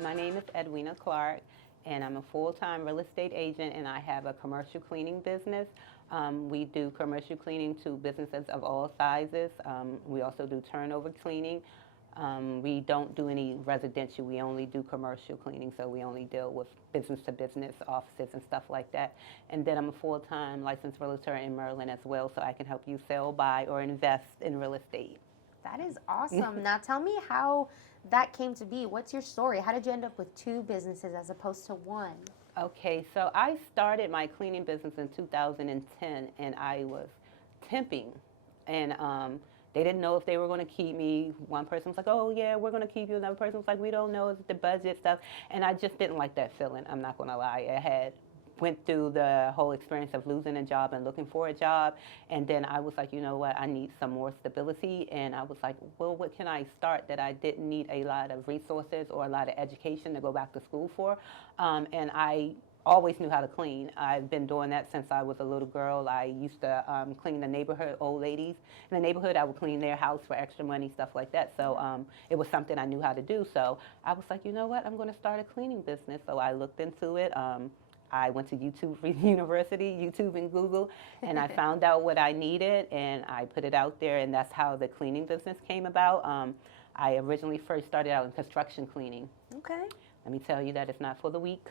My name is Edwina Clark, and I'm a full-time real estate agent, and I have a commercial cleaning business. We do commercial cleaning to businesses of all sizes. We also do turnover cleaning. We don't do any residential. We only do commercial cleaning, so we only deal with business-to-business offices and stuff like that. And then I'm a full-time licensed realtor in Maryland as well, so I can help you sell, buy, or invest in real estate. That is awesome. Now tell me how that came to be. What's your story? How did you end up with two businesses as opposed to one? Okay, so I started my cleaning business in 2010, and I was temping, and they didn't know if they were going to keep me. One person was like, "Oh yeah, we're going to keep you." Another person was like, "We don't know, it's the budget stuff," and I just didn't like that feeling. I'm not going to lie. I had went through the whole experience of losing a job and looking for a job, and then I was like, you know what, I need some more stability. And I was like, well, what can I start that I didn't need a lot of resources or a lot of education to go back to school for? And I always knew how to clean. I've been doing that since I was a little girl. I used to clean the neighborhood, old ladies in the neighborhood. I would clean their house for extra money, stuff like that. So it was something I knew how to do. So I was like, you know what, I'm going to start a cleaning business. So I looked into it. I went to YouTube University, YouTube and Google, and I found out what I needed, and I put it out there, and that's how the cleaning business came about. I originally first started out in construction cleaning. Okay. Let me tell you that it's not for the weak.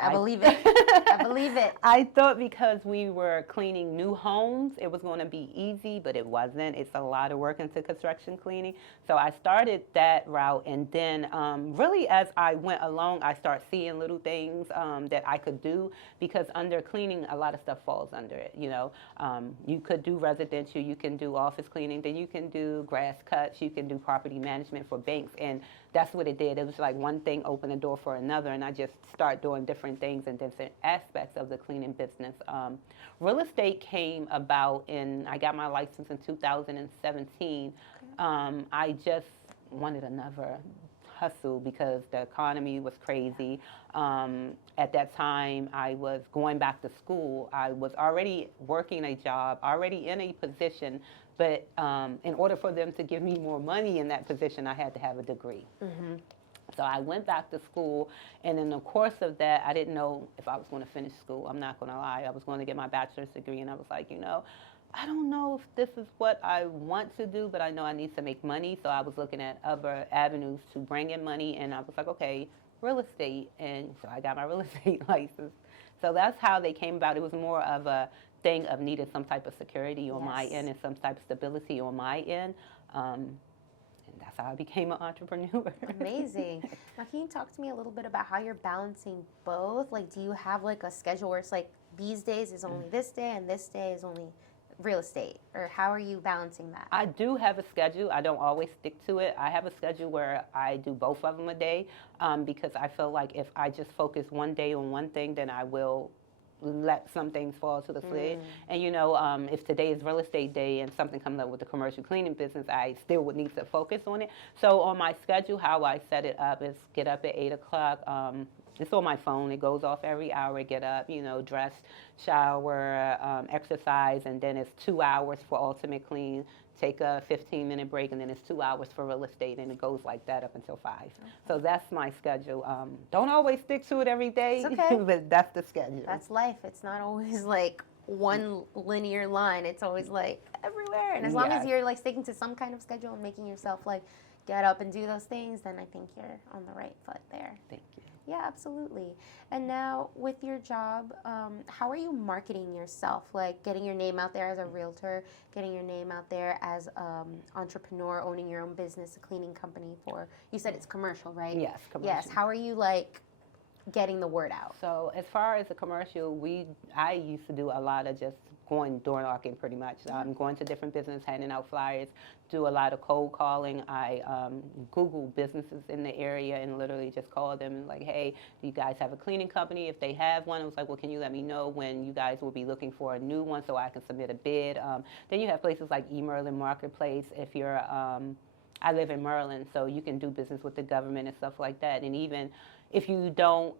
I believe it. I believe it. I thought because we were cleaning new homes, it was going to be easy, but it wasn't. It's a lot of work into construction cleaning. So I started that route, and then really as I went along, I started seeing little things that I could do, because under cleaning, a lot of stuff falls under it. You know, you could do residential, you can do office cleaning, then you can do grass cuts, you can do property management for banks, and that's what it did. It was like one thing opened the door for another, and I just started doing different things and different aspects of the cleaning business. Real estate came about I got my license in 2017. I just wanted another hustle because the economy was crazy. At that time, I was going back to school. I was already working a job, already in a position, but in order for them to give me more money in that position, I had to have a degree. Mm-hmm. So I went back to school, and in the course of that, I didn't know if I was going to finish school. I'm not going to lie. I was going to get my bachelor's degree, and I was like, you know, I don't know if this is what I want to do, but I know I need to make money. So I was looking at other avenues to bring in money, and I was like, okay, real estate. And so I got my real estate license. So that's how they came about. It was more of a thing of needed some type of security on my end and some type of stability on my end. And that's how I became an entrepreneur. Amazing. Now, can you talk to me a little bit about how you're balancing both? Like, do you have like a schedule where it's like these days is only this day and this day is only real estate? Or how are you balancing that? I do have a schedule. I don't always stick to it. I have a schedule where I do both of them a day because I feel like if I just focus one day on one thing, then I will let some things fall to the side. And you know, if today is real estate day and something comes up with the commercial cleaning business, I still would need to focus on it. So on my schedule, how I set it up is get up at 8 o'clock. It's on my phone. It goes off every hour. Get up, you know, dress, shower, exercise, and then it's 2 hours for ultimate clean. Take a 15-minute break, and then it's 2 hours for real estate, and it goes like that up until 5. Okay. So that's my schedule. Don't always stick to it every day, okay. But that's the schedule. That's life. It's not always like one linear line. It's always like everywhere. And as long as you're like sticking to some kind of schedule and making yourself like get up and do those things, then I think you're on the right foot there. Thank you. Yeah, absolutely. And now with your job, how are you marketing yourself? Like getting your name out there as a realtor, getting your name out there as entrepreneur, owning your own business, a cleaning company for, you said it's commercial, right? Yes, commercial. Yes. How are you like getting the word out? So as far as the commercial, I used to do a lot of just going door knocking pretty much. Going to different businesses, handing out flyers, do a lot of cold calling. I Google businesses in the area and literally just call them and like, hey, do you guys have a cleaning company? If they have one, I was like, well, can you let me know when you guys will be looking for a new one so I can submit a bid? Then you have places like eMerlin Marketplace. If you're I live in Maryland, so you can do business with the government and stuff like that. And even if you don't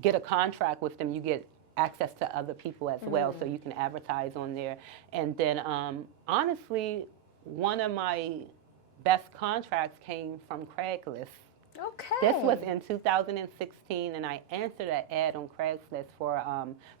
get a contract with them, you get access to other people as well, so you can advertise on there. And then honestly, one of my best contracts came from Craigslist. Okay. This was in 2016, and I answered an ad on Craigslist for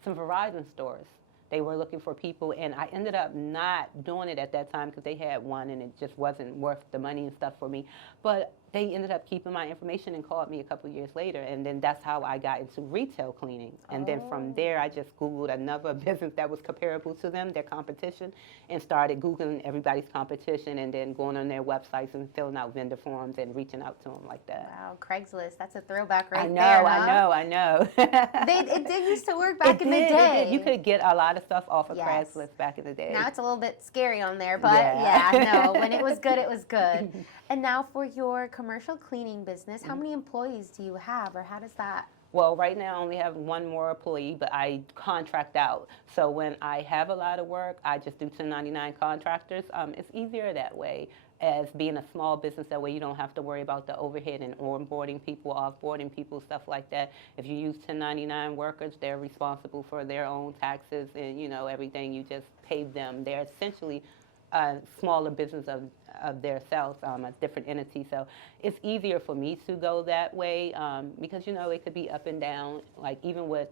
some Verizon stores. They were looking for people, and I ended up not doing it at that time because they had one, and it just wasn't worth the money and stuff for me. But they ended up keeping my information and called me a couple of years later, and then that's how I got into retail cleaning. And then from there, I just Googled another business that was comparable to them, their competition, and started Googling everybody's competition and then going on their websites and filling out vendor forms and reaching out to them like that. Wow, Craigslist, that's a throwback right I know, there, huh? I know. It did used to work back in the day. You could get a lot of stuff off of Yes. Craigslist back in the day. Now it's a little bit scary on there, but Yeah. no, when it was good, it was good. And now for your commercial cleaning business, how many employees do you have, or how does that? Well, right now I only have one more employee, but I contract out. So when I have a lot of work, I just do 1099 contractors. It's easier that way as being a small business. That way you don't have to worry about the overhead and onboarding people, offboarding people, stuff like that. If you use 1099 workers, they're responsible for their own taxes and, everything. You just pay them. They're essentially a smaller business of their selves, a different entity. So it's easier for me to go that way because, it could be up and down. Like even with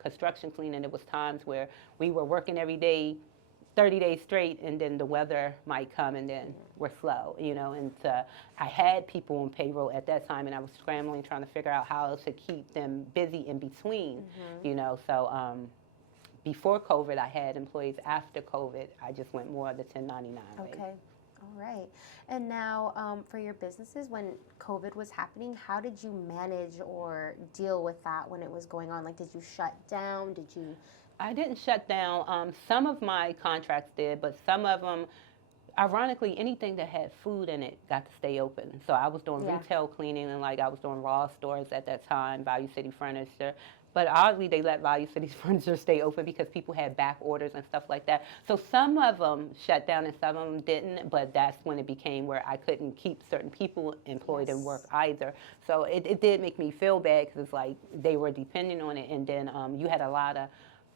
construction cleaning, there was times where we were working every day, 30 days straight, and then the weather might come and then we're slow, and I had people on payroll at that time, and I was scrambling trying to figure out how to keep them busy in between, so before COVID, I had employees. After COVID, I just went more of the 1099 way. Okay. All right. And now for your businesses, when COVID was happening, how did you manage or deal with that when it was going on? Like, did you shut down? Did you? I didn't shut down. Some of my contracts did, but some of them, ironically, anything that had food in it got to stay open. So I was doing retail cleaning, and I was doing raw stores at that time, Value City Furniture. But oddly, they let Value City Furniture stay open because people had back orders and stuff like that. So some of them shut down and some of them didn't, but that's when it became where I couldn't keep certain people employed and work either. So it did make me feel bad because it's like they were depending on it, and then you had a lot of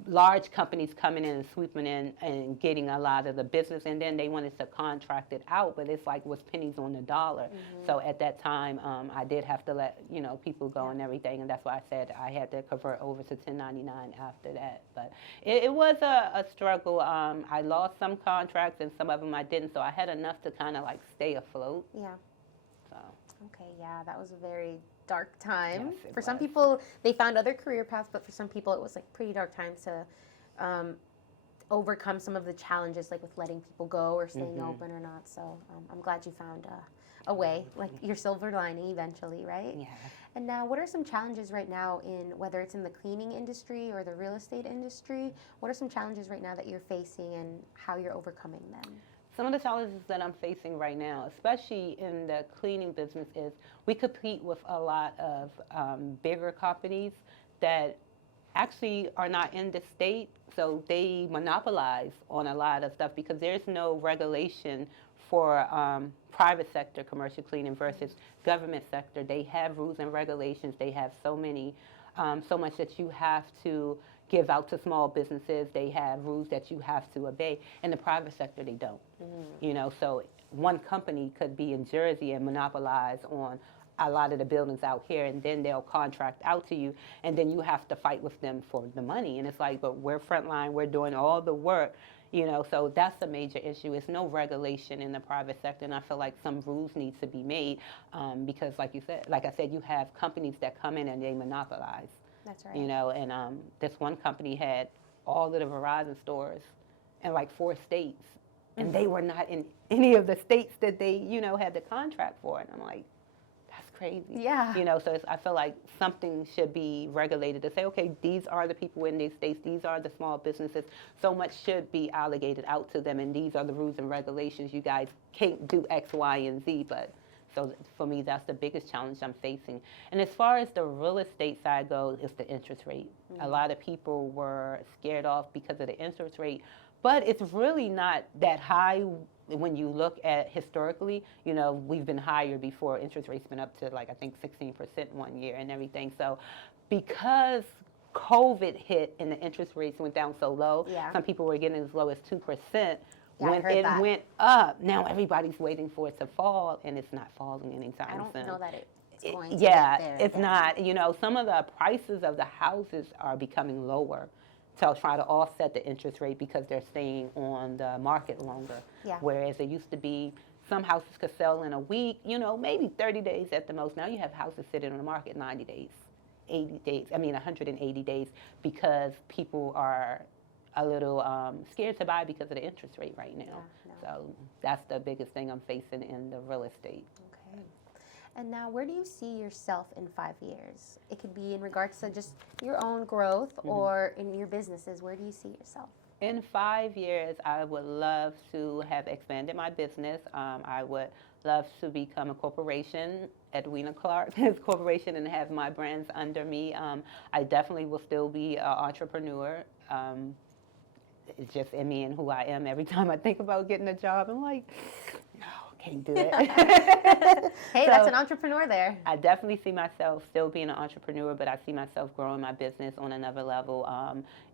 large companies coming in and sweeping in and getting a lot of the business, and then they wanted to contract it out, but it's like it was pennies on the dollar. So at that time, I did have to let people go and everything, and that's why I said I had to convert over to 1099 after that. But it was a struggle. I lost some contracts and some of them I didn't, so I had enough to kind of stay afloat. Yeah. So. Okay, yeah, that was a very dark time. Yes, for some people, they found other career paths, but for some people, it was pretty dark time to overcome some of the challenges, like with letting people go or staying open or not. So I'm glad you found a way, like your silver lining eventually, right? Yeah. And now, what are some challenges right now in whether it's in the cleaning industry or the real estate industry? What are some challenges right now that you're facing and how you're overcoming them? Some of the challenges that I'm facing right now, especially in the cleaning business, is we compete with a lot of bigger companies that actually are not in the state, so they monopolize on a lot of stuff because there's no regulation for private sector commercial cleaning versus government sector. They have rules and regulations. They have so much that you have to give out to small businesses. They have rules that you have to obey. In the private sector, they don't. So one company could be in Jersey and monopolize on a lot of the buildings out here, and then they'll contract out to you, and then you have to fight with them for the money. And it's like, but we're frontline, we're doing all the work, so that's a major issue. It's no regulation in the private sector, and I feel like some rules need to be made because, like I said, you have companies that come in and they monopolize. That's right. And this one company had all of the Verizon stores in 4 states, and they were not in any of the states that they, had the contract for. And I'm like, that's crazy. Yeah. So I feel like something should be regulated to say, okay, these are the people in these states, these are the small businesses, so much should be allocated out to them, and these are the rules and regulations. You guys can't do X, Y, and Z, but so for me, that's the biggest challenge I'm facing. And as far as the real estate side goes, it's the interest rate. A lot of people were scared off because of the interest rate, but it's really not that high when you look at historically. We've been higher before. Interest rates been up to I think 16% one year and everything. So because COVID hit and the interest rates went down so low, some people were getting as low as 2%. When it went up, now everybody's waiting for it to fall, and it's not falling anytime soon. I don't know that going to Yeah, get there. it's again. not. You know, some of the prices of the houses are becoming lower to try to offset the interest rate because they're staying on the market longer. Yeah. Whereas it used to be some houses could sell in a week, you know, maybe 30 days at the most. Now you have houses sitting on the market 90 days, 80 days, 180 days because people are a little scared to buy because of the interest rate right now. Yeah, no. So that's the biggest thing I'm facing in the real estate. Okay. And now, where do you see yourself in 5 years? It could be in regards to just your own growth or in your businesses. Where do you see yourself? In 5 years, I would love to have expanded my business. I would love to become a corporation, Edwina Clark is corporation, and have my brands under me. I definitely will still be an entrepreneur. It's just in me and who I am. Every time I think about getting a job, I'm like, no, can't do it. Hey, So, that's an entrepreneur there. I definitely see myself still being an entrepreneur, but I see myself growing my business on another level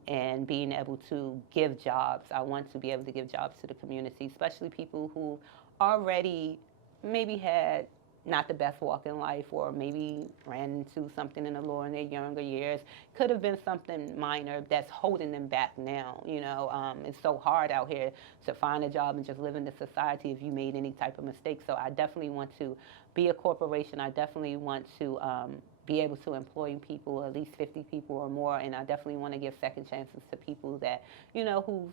and being able to give jobs. I want to be able to give jobs to the community, especially people who already maybe had not the best walk in life or maybe ran into something in the law in their younger years. Could have been something minor that's holding them back now. You know, it's so hard out here to find a job and just live in the society if you made any type of mistake. So I definitely want to be a corporation. I definitely want to be able to employ people, at least 50 people or more, and I definitely want to give second chances to people that, you know, who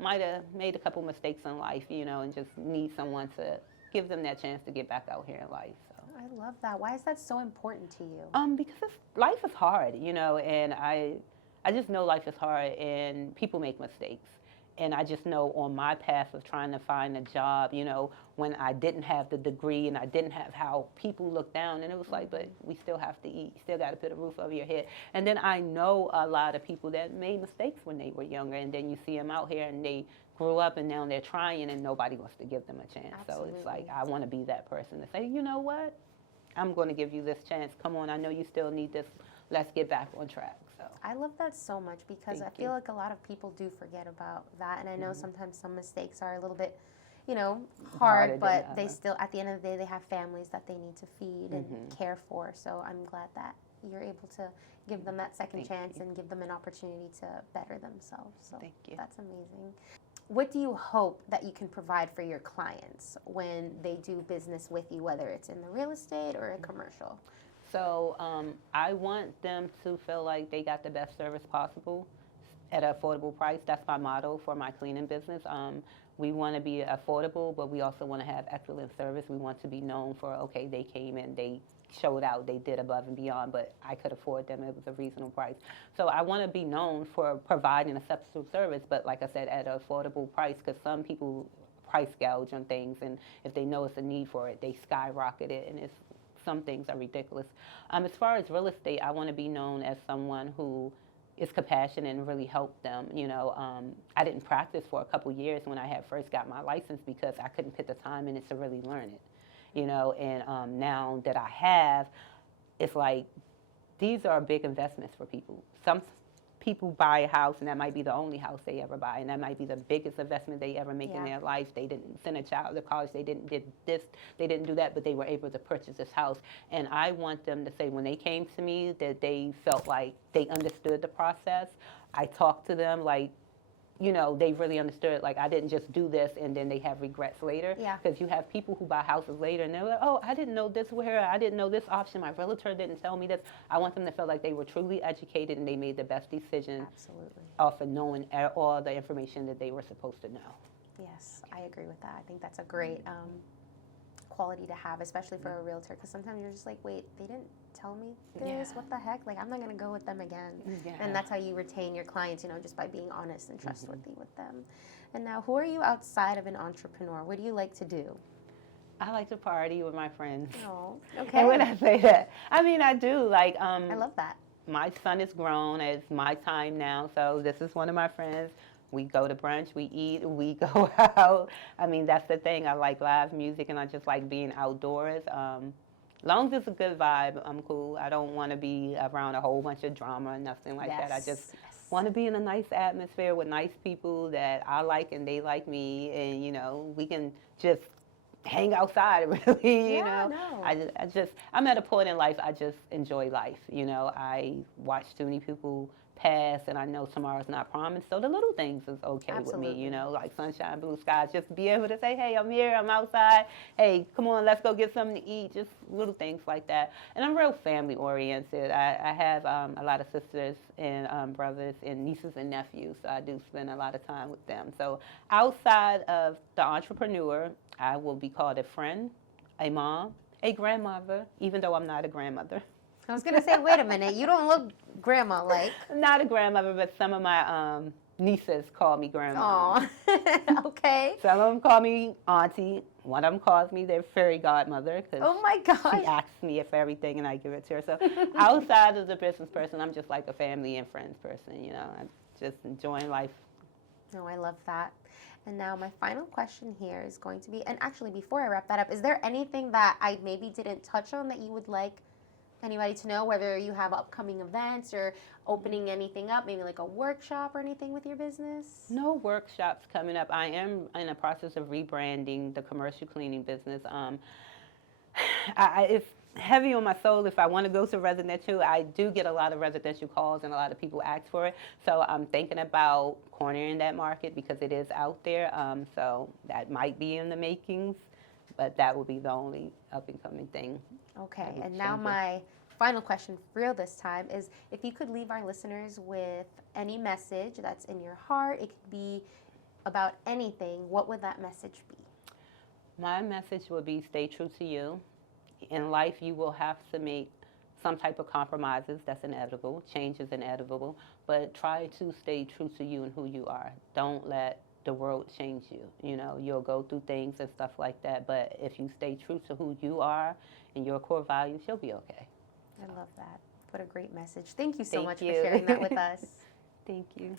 might have made a couple mistakes in life, you know, and just need someone to give them that chance to get back out here in life. So. I love that. Why is that so important to you? Because life is hard, you know, and I just know life is hard and people make mistakes. And I just know on my path of trying to find a job, you know, when I didn't have the degree and I didn't have how people look down, and it was like, but we still have to eat, still got to put a roof over your head. And then I know a lot of people that made mistakes when they were younger, and then you see them out here and they grew up and now they're trying and nobody wants to give them a chance. Absolutely. So it's like, I want to be that person to say, you know what, I'm going to give you this chance. Come on, I know you still need this. Let's get back on track. So I love that so much because Thank I feel you. like a lot of people do forget about that. And I know sometimes some mistakes are a little bit, you know, hard, Harder than but they others. still, at the end of the day, they have families that they need to feed and care for. So I'm glad that you're able to give them that second Thank chance you. and give them an opportunity to better themselves. So Thank you. that's amazing. What do you hope that you can provide for your clients when they do business with you, whether it's in the real estate or a commercial? So I want them to feel like they got the best service possible at an affordable price. That's my motto for my cleaning business. We want to be affordable, but we also want to have excellent service. We want to be known for, okay, they came in, they showed out, they did above and beyond, but I could afford them. It was a reasonable price. So I want to be known for providing exceptional service, but like I said, at an affordable price, because some people price gouge on things, and if they know it's a need for it, they skyrocket it, and some things are ridiculous. As far as real estate, I want to be known as someone who is compassionate and really help them. You know, I didn't practice for a couple years when I had first got my license because I couldn't put the time in it to really learn it. You know, and now that I have, it's like these are big investments for people. Some people buy a house and that might be the only house they ever buy, and that might be the biggest investment they ever make in their life. They didn't send a child to college, they didn't did this, they didn't do that, but they were able to purchase this house. And I want them to say when they came to me that they felt like they understood the process. I talked to them like, you know, they really understood, like, I didn't just do this and then they have regrets later. Yeah. Because you have people who buy houses later and they're like, oh, I didn't know this was here, I didn't know this option, my realtor didn't tell me this. I want them to feel like they were truly educated and they made the best decision Absolutely. off of knowing all the information that they were supposed to know. Yes, I agree with that. I think that's a great quality to have, especially for a realtor, because sometimes you're just like, wait, they didn't tell me this? Yeah. What the heck? Like, I'm not going to go with them again. Yeah. And that's how you retain your clients, you know, just by being honest and trustworthy with them. And now, who are you outside of an entrepreneur? What do you like to do? I like to party with my friends. Oh, okay. And when I say that, I mean, I do. Like, I love that. my son is grown. It's my time now. So this is one of my friends. We go to brunch, we eat, we go out. I mean, that's the thing. I like live music, and I just like being outdoors. Long as it's a good vibe, I'm cool. I don't want to be around a whole bunch of drama or nothing like that. I just want to be in a nice atmosphere with nice people that I like and they like me, and, you know, we can just hang outside, really, you Yeah, know. no. I'm at a point in life, I just enjoy life, you know. I watch too many people pass, and I know tomorrow's not promised, so the little things is okay with me, you Absolutely. know, like sunshine, blue skies, just to be able to say, hey, I'm here, I'm outside, hey, come on, let's go get something to eat, just little things like that. And I'm real family oriented. I have a lot of sisters and brothers and nieces and nephews, so I do spend a lot of time with them. So outside of the entrepreneur, I will be called a friend, a mom, a grandmother, even though I'm not a grandmother. I was gonna say, wait a minute, you don't look grandma-like. I'm not a grandmother, but some of my nieces call me grandma. Aw, okay. Some of them call me auntie. One of them calls me their fairy godmother because Oh my she gosh. asks me for everything and I give it to her. So outside of the business person, I'm just like a family and friends person. You know, I'm just enjoying life. No, I love that. And now my final question here is going to be, and actually before I wrap that up, is there anything that I maybe didn't touch on that you would like anybody to know, whether you have upcoming events or opening anything up, maybe like a workshop or anything with your business? No workshops coming up. I am in the process of rebranding the commercial cleaning business. It's heavy on my soul if I want to go to residential. I do get a lot of residential calls and a lot of people ask for it. So I'm thinking about cornering that market because it is out there. So that might be in the makings, but that will be the only up and coming thing. Okay, and now my final question for real this time is if you could leave our listeners with any message that's in your heart, it could be about anything, what would that message be? My message would be stay true to you. In life, you will have to make some type of compromises. That's inevitable. Change is inevitable. But try to stay true to you and who you are. Don't let the world change you. You know, you'll go through things and stuff like that. But if you stay true to who you are and your core values, you'll be okay. I love that. What a great message. Thank you so Thank much you. for sharing that with us. Thank you.